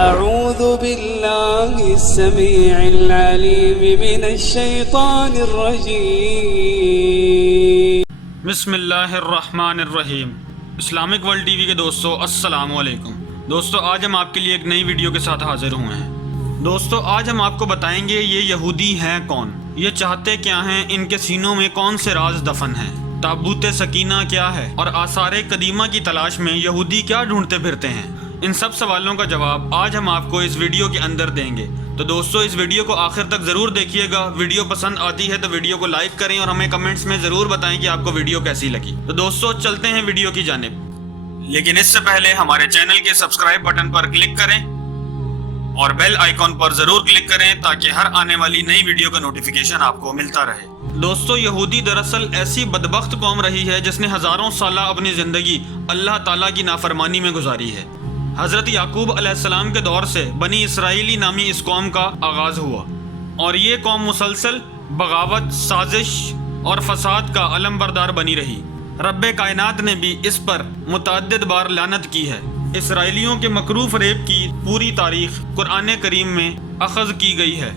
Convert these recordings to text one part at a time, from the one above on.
أعوذ بالله السميع العليم من الشيطان الرجيم بسم اللہ الرحمن الرحیم۔ اسلامک ورلڈ ٹی وی کے دوستو السلام علیکم۔ دوستو آج ہم آپ کے لیے ایک نئی ویڈیو کے ساتھ حاضر ہوئے ہیں۔ دوستو آج ہم آپ کو بتائیں گے یہ یہودی ہیں کون، یہ چاہتے کیا ہیں، ان کے سینوں میں کون سے راز دفن ہیں، تابوت سکینہ کیا ہے اور آثار قدیمہ کی تلاش میں یہودی کیا ڈھونڈتے پھرتے ہیں۔ ان سب سوالوں کا جواب آج ہم آپ کو اس ویڈیو کے اندر دیں گے، تو دوستو اس ویڈیو کو آخر تک ضرور دیکھیے گا۔ ویڈیو پسند آتی ہے تو ویڈیو کو لائک کریں اور ہمیں کمنٹس میں ضرور بتائیں کہ آپ کو ویڈیو کیسی لگی۔ تو دوستو چلتے ہیں ویڈیو کی جانب، لیکن اس سے پہلے ہمارے چینل کے سبسکرائب بٹن پر کلک کریں اور بیل آئیکن پر ضرور کلک کریں تاکہ ہر آنے والی نئی ویڈیو کا نوٹیفیکیشن آپ کو ملتا رہے۔ دوستو یہودی دراصل ایسی بدبخت قوم رہی ہے جس نے ہزاروں سالہ اپنی زندگی اللہ تعالیٰ کی نافرمانی میں گزاری ہے۔ حضرت یعقوب علیہ السلام کے دور سے بنی اسرائیلی نامی اس قوم کا آغاز ہوا اور یہ قوم مسلسل بغاوت، سازش اور فساد کا علم بردار بنی رہی۔ رب کائنات نے بھی اس پر متعدد بار لعنت کی ہے۔ اسرائیلیوں کے مکروہ فریب کی پوری تاریخ قرآن کریم میں اخذ کی گئی ہے۔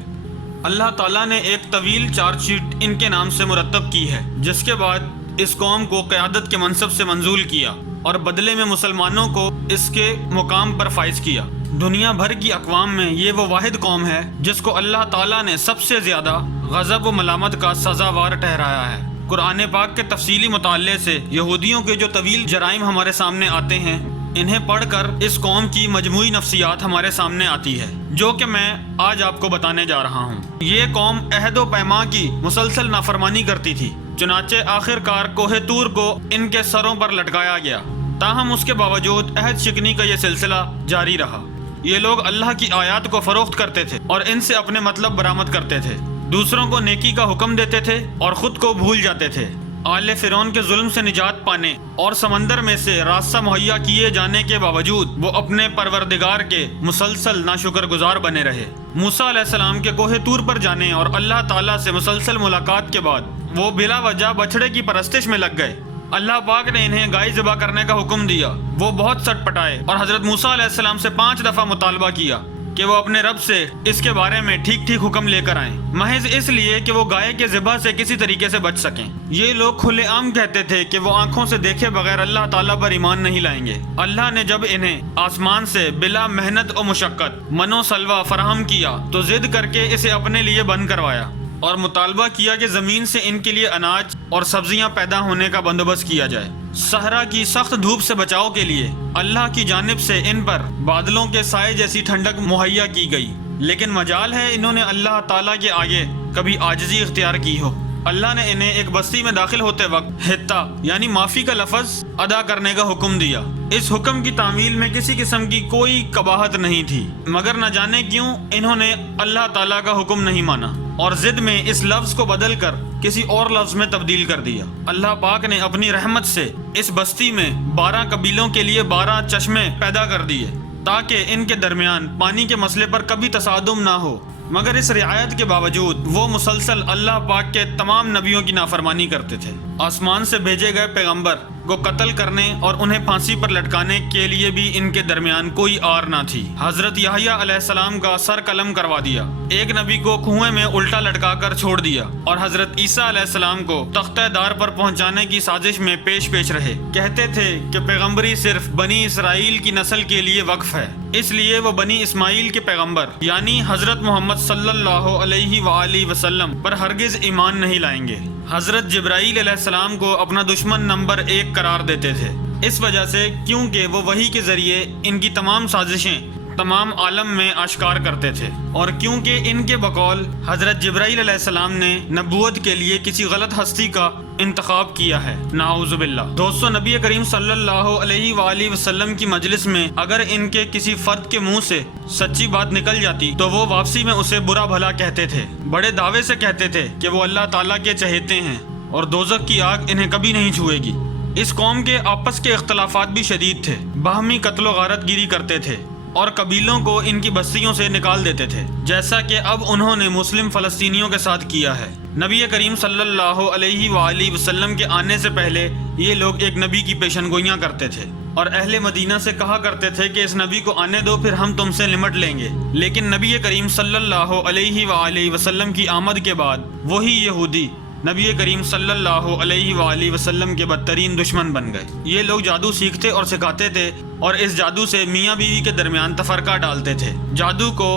اللہ تعالیٰ نے ایک طویل چارج شیٹ ان کے نام سے مرتب کی ہے، جس کے بعد اس قوم کو قیادت کے منصب سے منزول کیا اور بدلے میں مسلمانوں کو اس کے مقام پر فائز کیا۔ دنیا بھر کی اقوام میں یہ وہ واحد قوم ہے جس کو اللہ تعالیٰ نے سب سے زیادہ غضب و ملامت کا سزاوار ٹھہرایا ہے۔ قرآن پاک کے تفصیلی مطالعے سے یہودیوں کے جو طویل جرائم ہمارے سامنے آتے ہیں، انہیں پڑھ کر اس قوم کی مجموعی نفسیات ہمارے سامنے آتی ہے، جو کہ میں آج آپ کو بتانے جا رہا ہوں۔ یہ قوم عہد و پیمان کی مسلسل نافرمانی کرتی تھی، چنانچہ آخر کار کوہ طور کو ان کے سروں پر لٹکایا گیا، تاہم اس کے باوجود عہد شکنی کا یہ سلسلہ جاری رہا۔ یہ لوگ اللہ کی آیات کو فروخت کرتے تھے اور ان سے اپنے مطلب برآمد کرتے تھے، دوسروں کو نیکی کا حکم دیتے تھے اور خود کو بھول جاتے تھے۔ آل فرعون کے ظلم سے نجات پانے اور سمندر میں سے راستہ مہیا کیے جانے کے باوجود وہ اپنے پروردگار کے مسلسل ناشکر گزار بنے رہے۔ موسیٰ علیہ السلام کے کوہ طور پر جانے اور اللہ تعالیٰ سے مسلسل ملاقات کے بعد وہ بلا وجہ بچھڑے کی پرستش میں لگ گئے۔ اللہ پاک نے انہیں گائے ذبح کرنے کا حکم دیا، وہ بہت سٹ پٹائے اور حضرت موسیٰ علیہ السلام سے 5 دفعہ مطالبہ کیا کہ وہ اپنے رب سے اس کے بارے میں ٹھیک ٹھیک حکم لے کر آئیں، محض اس لیے کہ وہ گائے کے ذبح سے کسی طریقے سے بچ سکیں۔ یہ لوگ کھلے عام کہتے تھے کہ وہ آنکھوں سے دیکھے بغیر اللہ تعالیٰ پر ایمان نہیں لائیں گے۔ اللہ نے جب انہیں آسمان سے بلا محنت و مشقت من و سلوہ فراہم کیا تو ضد کر کے اسے اپنے لیے بند کروایا اور مطالبہ کیا کہ زمین سے ان کے لیے اناج اور سبزیاں پیدا ہونے کا بندوبست کیا جائے۔ صحرا کی سخت دھوپ سے بچاؤ کے لیے اللہ کی جانب سے ان پر بادلوں کے سائے جیسی ٹھنڈک مہیا کی گئی، لیکن مجال ہے انہوں نے اللہ تعالیٰ کے آگے کبھی عاجزی اختیار کی ہو۔ اللہ نے انہیں ایک بستی میں داخل ہوتے وقت حتہ یعنی معافی کا لفظ ادا کرنے کا حکم دیا۔ اس حکم کی تعمیل میں کسی قسم کی کوئی قباحت نہیں تھی، مگر نہ جانے کیوں انہوں نے اللہ تعالیٰ کا حکم نہیں مانا اور ضد میں اس لفظ کو بدل کر کسی اور لفظ میں تبدیل کر دیا۔ اللہ پاک نے اپنی رحمت سے اس بستی میں 12 قبیلوں کے لیے 12 چشمے پیدا کر دیے تاکہ ان کے درمیان پانی کے مسئلے پر کبھی تصادم نہ ہو، مگر اس رعایت کے باوجود وہ مسلسل اللہ پاک کے تمام نبیوں کی نافرمانی کرتے تھے۔ آسمان سے بھیجے گئے پیغمبر کو قتل کرنے اور انہیں پھانسی پر لٹکانے کے لیے بھی ان کے درمیان کوئی آر نہ تھی۔ حضرت یحییٰ علیہ السلام کا سر قلم کروا دیا، ایک نبی کو کنویں میں الٹا لٹکا کر چھوڑ دیا اور حضرت عیسیٰ علیہ السلام کو تختہ دار پر پہنچانے کی سازش میں پیش رہے۔ کہتے تھے کہ پیغمبری صرف بنی اسرائیل کی نسل کے لیے وقف ہے، اس لیے وہ بنی اسماعیل کے پیغمبر یعنی حضرت محمد صلی اللہ علیہ وآلہ وسلم پر ہرگز ایمان نہیں لائیں گے۔ حضرت جبرائیل علیہ السلام کو اپنا دشمن نمبر 1 قرار دیتے تھے، اس وجہ سے کیونکہ وہ وحی کے ذریعے ان کی تمام سازشیں تمام عالم میں آشکار کرتے تھے، اور کیونکہ ان کے بقول حضرت جبرائیل علیہ السلام نے نبوت کے لیے کسی غلط ہستی کا انتخاب کیا ہے، نعوذ باللہ۔ دوستو نبی کریم صلی اللہ علیہ وآلہ وسلم کی مجلس میں اگر ان کے کسی فرد کے منہ سے سچی بات نکل جاتی تو وہ واپسی میں اسے برا بھلا کہتے تھے، بڑے دعوے سے کہتے تھے کہ وہ اللہ تعالیٰ کے چہیتے ہیں اور دوزخ کی آگ انہیں کبھی نہیں چھوئے گی۔ اس قوم کے آپس کے اختلافات بھی شدید تھے، باہمی قتل و غارت گیری کرتے تھے اور قبیلوں کو ان کی بستیوں سے نکال دیتے تھے، جیسا کہ اب انہوں نے مسلم فلسطینیوں کے ساتھ کیا ہے۔ نبی کریم صلی اللہ علیہ وآلہ وسلم کے آنے سے پہلے یہ لوگ ایک نبی کی پیشن گوئیاں کرتے تھے، اور اہل مدینہ سے کہا کرتے تھے کہ اس نبی کو آنے دو، پھر ہم تم سے نمٹ لیں گے۔ لیکن نبی کریم صلی اللہ علیہ وآلہ وسلم کی آمد کے بعد وہی یہودی نبی کریم صلی اللہ علیہ وآلہ وسلم کے بدترین دشمن بن گئے۔ یہ لوگ جادو سیکھتے اور سکھاتے تھے اور اس جادو سے میاں بیوی کے درمیان تفرقہ ڈالتے تھے۔ جادو کو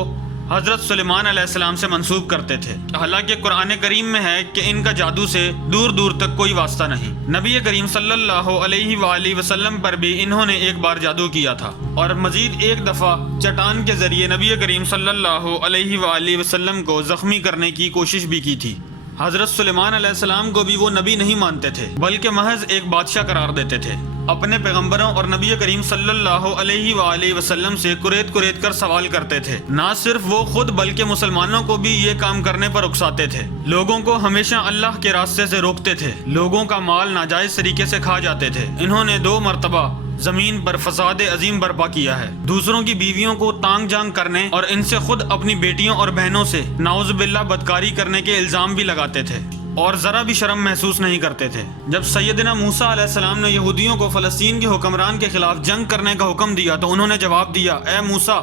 حضرت سلیمان علیہ السلام سے منسوب کرتے تھے، حالانکہ قرآن کریم میں ہے کہ ان کا جادو سے دور دور تک کوئی واسطہ نہیں۔ نبی کریم صلی اللہ علیہ وآلہ وسلم پر بھی انہوں نے ایک بار جادو کیا تھا، اور مزید ایک دفعہ چٹان کے ذریعے نبی کریم صلی اللہ علیہ وآلہ وسلم کو زخمی کرنے کی کوشش بھی کی تھی۔ حضرت سلیمان علیہ السلام کو بھی وہ نبی نہیں مانتے تھے، بلکہ محض ایک بادشاہ قرار دیتے تھے۔ اپنے پیغمبروں اور نبی کریم صلی اللہ علیہ وآلہ وسلم سے کریت کریت کر سوال کرتے تھے۔ نہ صرف وہ خود بلکہ مسلمانوں کو بھی یہ کام کرنے پر اکساتے تھے۔ لوگوں کو ہمیشہ اللہ کے راستے سے روکتے تھے، لوگوں کا مال ناجائز طریقے سے کھا جاتے تھے۔ انہوں نے 2 مرتبہ زمین پر فساد عظیم برپا کیا ہے، دوسروں کی بیویوں کو تانگ جانگ کرنے اور ان سے خود اپنی بیٹیوں اور بہنوں سے نعوذ باللہ بدکاری کرنے کے الزام بھی لگاتے تھے، اور ذرا بھی شرم محسوس نہیں کرتے تھے۔ جب سیدنا موسیٰ علیہ السلام نے یہودیوں کو فلسطین کے حکمران کے خلاف جنگ کرنے کا حکم دیا تو انہوں نے جواب دیا، اے موسیٰ،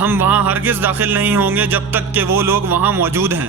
ہم وہاں ہرگز داخل نہیں ہوں گے جب تک کہ وہ لوگ وہاں موجود ہیں۔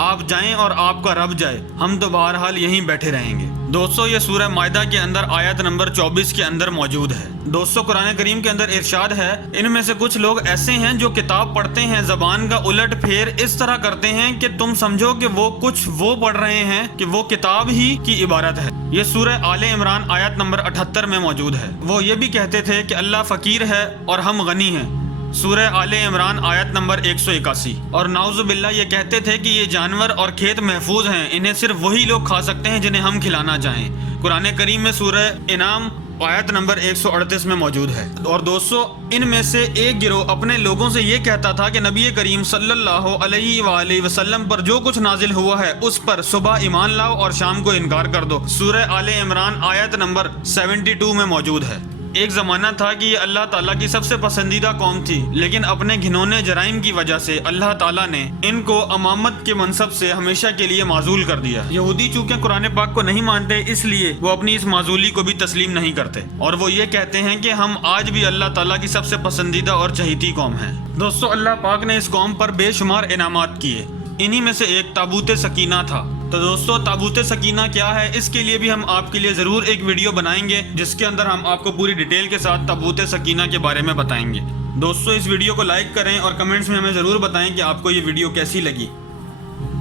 آپ جائیں اور آپ کا رب جائے، ہم تو بہرحال یہیں بیٹھے رہیں گے۔ دوستو، یہ سورہ مائدہ کے اندر آیت نمبر 24 کے اندر موجود ہے۔ دوستو، قرآن کریم کے اندر ارشاد ہے، ان میں سے کچھ لوگ ایسے ہیں جو کتاب پڑھتے ہیں، زبان کا الٹ پھیر اس طرح کرتے ہیں کہ تم سمجھو کہ وہ کچھ وہ پڑھ رہے ہیں کہ وہ کتاب ہی کی عبارت ہے۔ یہ سورہ آل عمران آیت نمبر 78 میں موجود ہے۔ وہ یہ بھی کہتے تھے کہ اللہ فقیر ہے اور ہم غنی ہیں، سورہ آل عمران آیت نمبر 181۔ اور نعوذ باللہ یہ کہتے تھے کہ یہ جانور اور کھیت محفوظ ہیں، انہیں صرف وہی لوگ کھا سکتے ہیں جنہیں ہم کھلانا چاہیں۔ قرآن کریم میں سورہ انعام آیت نمبر 138 میں موجود ہے۔ اور دوستو، ان میں سے ایک گروہ اپنے لوگوں سے یہ کہتا تھا کہ نبی کریم صلی اللہ علیہ وآلہ وسلم پر جو کچھ نازل ہوا ہے اس پر صبح ایمان لاؤ اور شام کو انکار کر دو۔ سورہ آل عمران آیت نمبر 72 میں موجود ہے۔ ایک زمانہ تھا کہ یہ اللہ تعالیٰ کی سب سے پسندیدہ قوم تھی، لیکن اپنے گھنونے جرائم کی وجہ سے اللہ تعالیٰ نے ان کو امامت کے منصب سے ہمیشہ کے لیے معزول کر دیا۔ یہودی چونکہ قرآن پاک کو نہیں مانتے، اس لیے وہ اپنی اس معزولی کو بھی تسلیم نہیں کرتے، اور وہ یہ کہتے ہیں کہ ہم آج بھی اللہ تعالیٰ کی سب سے پسندیدہ اور چہیتی قوم ہیں۔ دوستو، اللہ پاک نے اس قوم پر بے شمار انعامات کیے، انہی میں سے ایک تابوت سکینہ تھا۔ تو دوستو، تابوت سکینہ کیا ہے، اس کے لیے بھی ہم آپ کے لیے ضرور ایک ویڈیو بنائیں گے جس کے اندر ہم آپ کو پوری ڈیٹیل کے ساتھ تابوت سکینہ کے بارے میں بتائیں گے۔ دوستو، اس ویڈیو کو لائک کریں اور کمنٹس میں ہمیں ضرور بتائیں کہ آپ کو یہ ویڈیو کیسی لگی،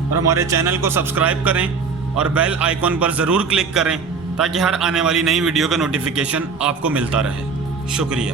اور ہمارے چینل کو سبسکرائب کریں اور بیل آئیکن پر ضرور کلک کریں تاکہ ہر آنے والی نئی ویڈیو کا نوٹیفیکیشن آپ کو ملتا رہے۔ شکریہ۔